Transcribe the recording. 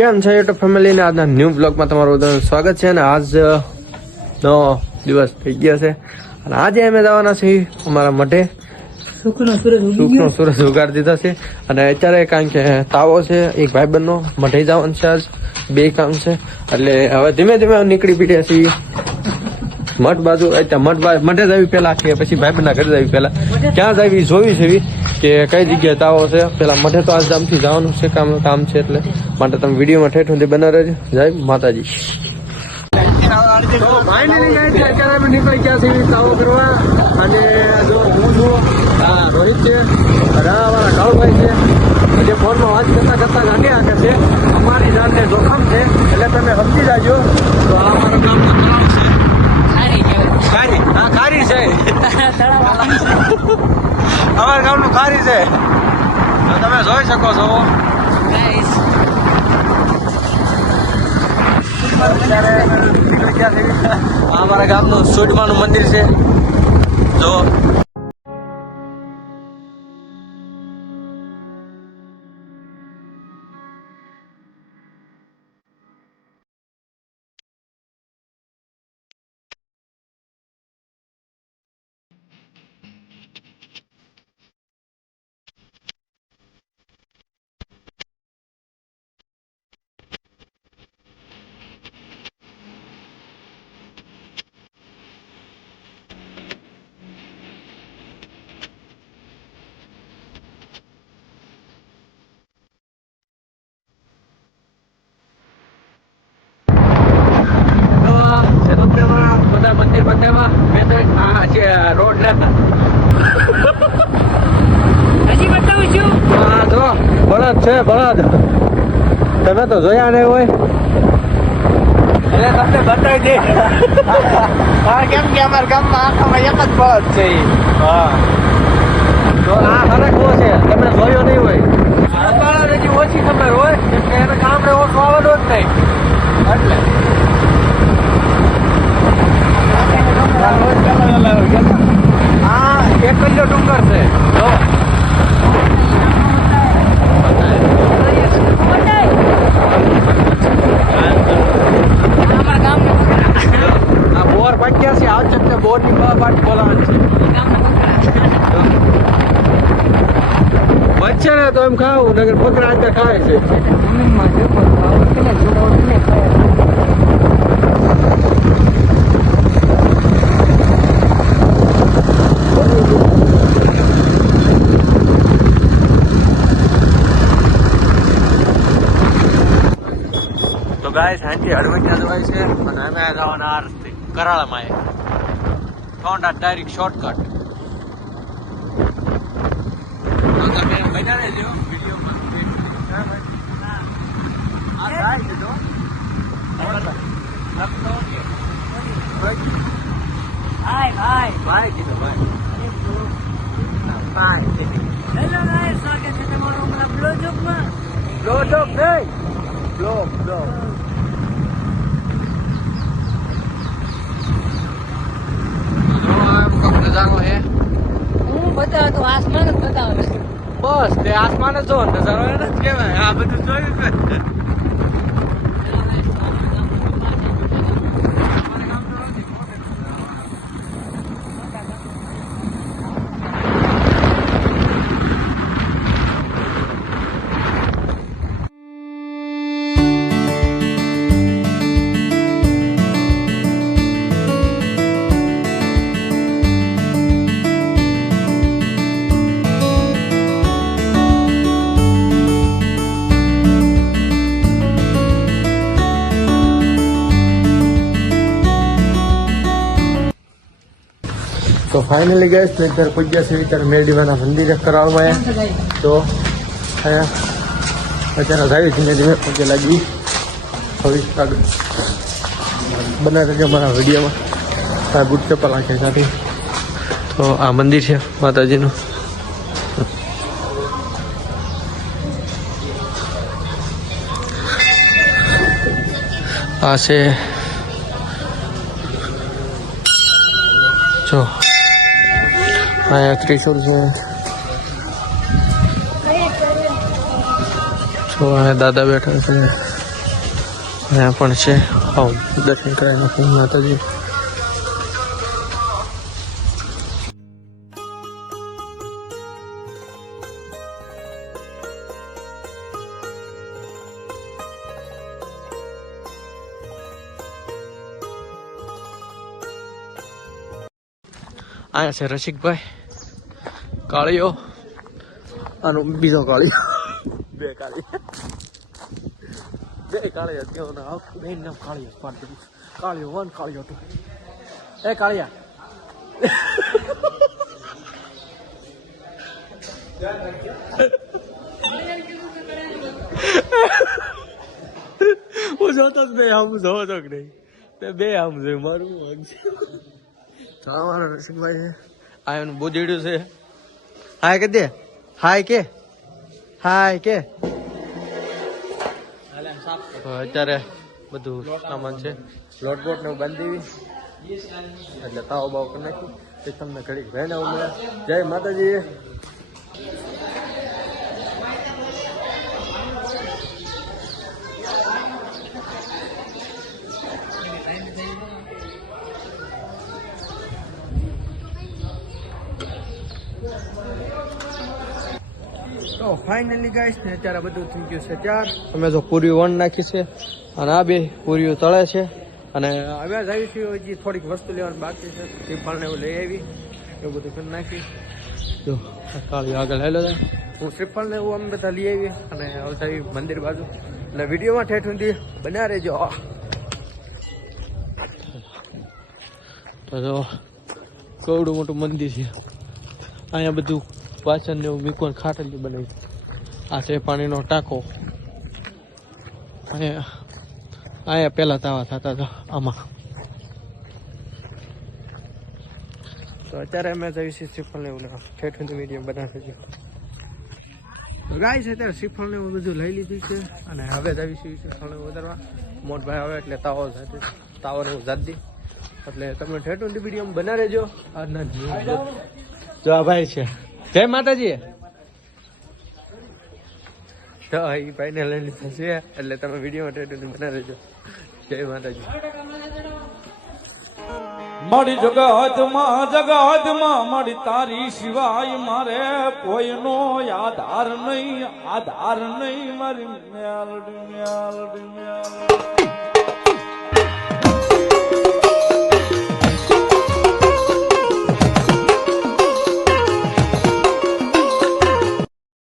કેમ છે યુટ્યુબ ફેમિલીને આજના ન્યૂ બ્લોગમાં તમારું બધાનું સ્વાગત છે અને આજ નો દિવસ થઈ ગયો છે. અને આજે અમે જવાના છીએ અમારા મઢે. સુખનો સૂરજ ઉગાડી દીધા છે. અને અત્યારે કારણ કે તાવો છે એક ભાઈબંધનો મઢે જવાનું છે આજ. બે કામ છે. એટલે હવે ધીમે ધીમે નીકળી પીડ્યા છીએ. મઠ બાજુ અત્યારે મઠ મઢે જ આવી પેલા કે પછી ભાઈબંધના ઘરે જ આવી પેલા ક્યાં જવી જોવી છે કે કઈ જગ્યાએ તાવો છે? પેલા મઢે તો આજ ગામથી જવાનું છે, કામ કામ છે એટલે. માટે તમે વિડીયોમાં ઠેઠ સુધી બના રહેજો. જય માતાજી. નીકળી ગયા છે તાવો કરવા અને જો હું, રોહિત છે અમારા કાળુભાઈ છે. જે ફોનમાં વાત કરતા કરતા ગાંડી આંખે છે અમારી જાતને જોખમ છે એટલે તમે સમજી જાજો તો આ અમારા ગામનો તળાવ છે ખારી હા ખારી છે અમારા છે. તો તમે જોઈ શકો છો. અમારા ગામનું સુડમાનું મંદિર છે. જો. છે બળદ તમે તો જોયા નહીં હોય. એટલે તમને બતાવી દે. કેમ કે અમારા ગામમાં આખામાં એક જ બળદ છે હા. તો આ ફરક એવો છે. તમે જોયો નહીં હોય. બળદ હજી ઓછી ખબર હોય કેમ એને ગામડે ઓછો જ નહીં. એટલે. આ એક ડુંગર છે. જો. બોરની તો એમ ખાવું નગર ત્યાં ખાય છે જમીનમાં જો પણ ભાવ કેટલા જોડાઓ તમે ખાયા તો ગાય સાંજે હળવટિયા જવાય છે અને અમે જવાના આ રસ્તે કરાળામાં ફોન્ડા ડાયરેક્ટ શોર્ટકટ બન્યા રહેજો વિડીયોમાં આ જાય છે તો હાય ભાઈ. ભાઈ કીધું ભાઈ. ભાઈ હેલો ગાઈસ સ્વાગત છે તમારું અમારા બ્લોજોગમાં બ્લો બ્લો નહીં. બ્લો બ્લો જો આ કંઈક નજારો હે? હું બતાવે તો આસમાન જ બતાવે. બસ તે આસમાન જ જો નજારો એને જ કહેવાય. તો ફાઇનલી ગેસ તો અત્યારે પૂજ્યા છે અત્યારે મેરડીવાના મંદિરે કરાવવામાં આવ્યા તો અત્યારે જાય ધીમે ધીમે પગે લાગી. હવે આગળ બના રહેજો મારા વિડીયોમાં. આ બુટ ચપ્પલ રાખે સાથે. તો આ મંદિર છે માતાજીનું. આ છે. જો. અહીંયા ત્રિશુલ છે. જો અહીંયા દાદા બેઠા છે. અહીંયા પણ છે. આવો, દર્શન કરાવી નાખું માતાજી. અહીંયા છે રસિકભાઈ. કાળીઓ. આનો બીજો કાળી બે કાળી બે કાળીઓ કેવો ના બે નામ કાળીઓ પાડ દઉં કાળીઓ વન કાળીઓ ટુ. એ કાળિયા. હું જોતો જ બે આમ જોવો તો કે નહીં. તે બે આમ જોયું મારું વાંક મારો રસિકભાઈ છે. આ એનું બોધેડું છે. હાય કે દે હાય કે હાય કે અત્યારે બધું સામાન છે. લોટ બોટ ને બાંધી દેવી એટલે તાવ બાવ કરી નાખ્યું તમને ઘડીક વહેલા ઉમે જય માતાજી. ફાઇનલી ગાઈસ ને અત્યારે બધું થઈ ગયું છે ત્યાર અમે તો પૂરી વન નાખી છે અને આ બે પૂરીઓ તળે છે અને હવે જ આવી છે હજી થોડીક વસ્તુ લેવાની બાકી છે. શ્રીફળ ને એવું લઈ આવી એવું બધું કરી નાખી. જો કાળી આગળ હેલો હું શ્રીફળ ને એવું અમે બધા લઈ આવી અને હવે આવી મંદિર બાજુ. એટલે વિડીયોમાં ઠેઠ સુધી બન્યા રહેજો. તો કવડું મોટું મંદિર છે. અહીંયા બધું પાછળ ને એવું મીકોન ખાટલી બનાવી. આ છે પાણીનો ટાંકો. અહીંયા અહીંયા પહેલા તાવા થતા હતા આમાં. તો અત્યારે અમે જઈએ છીએ શ્રીફળ ને એવું ઠેઠ સુધી મીડિયમ બનાવે છે. ગાય છે ત્યારે શ્રીફળ ને એવું બધું લઈ લીધું છે અને હવે જઈએ છીએ શ્રીફળ ને વધારવા. મોટભાઈ આવે એટલે તાવો સાથે તાવો ને જાતી એટલે તમે ઠેઠ સુધી મીડિયમ બનાવે રહેજો આજના જો આ ભાઈ છે. જય માતાજી. તો એ ભાઈને લઈ લીધા છે એટલે તમે વીડિયો માટે બના રહેજો જય માતાજી. મારી જગતમાં જગતમાં મારી તારી સિવાય મારે કોઈનો આધાર નહીં આધાર નહીં મારી મેલડી મેલડી મેલડી.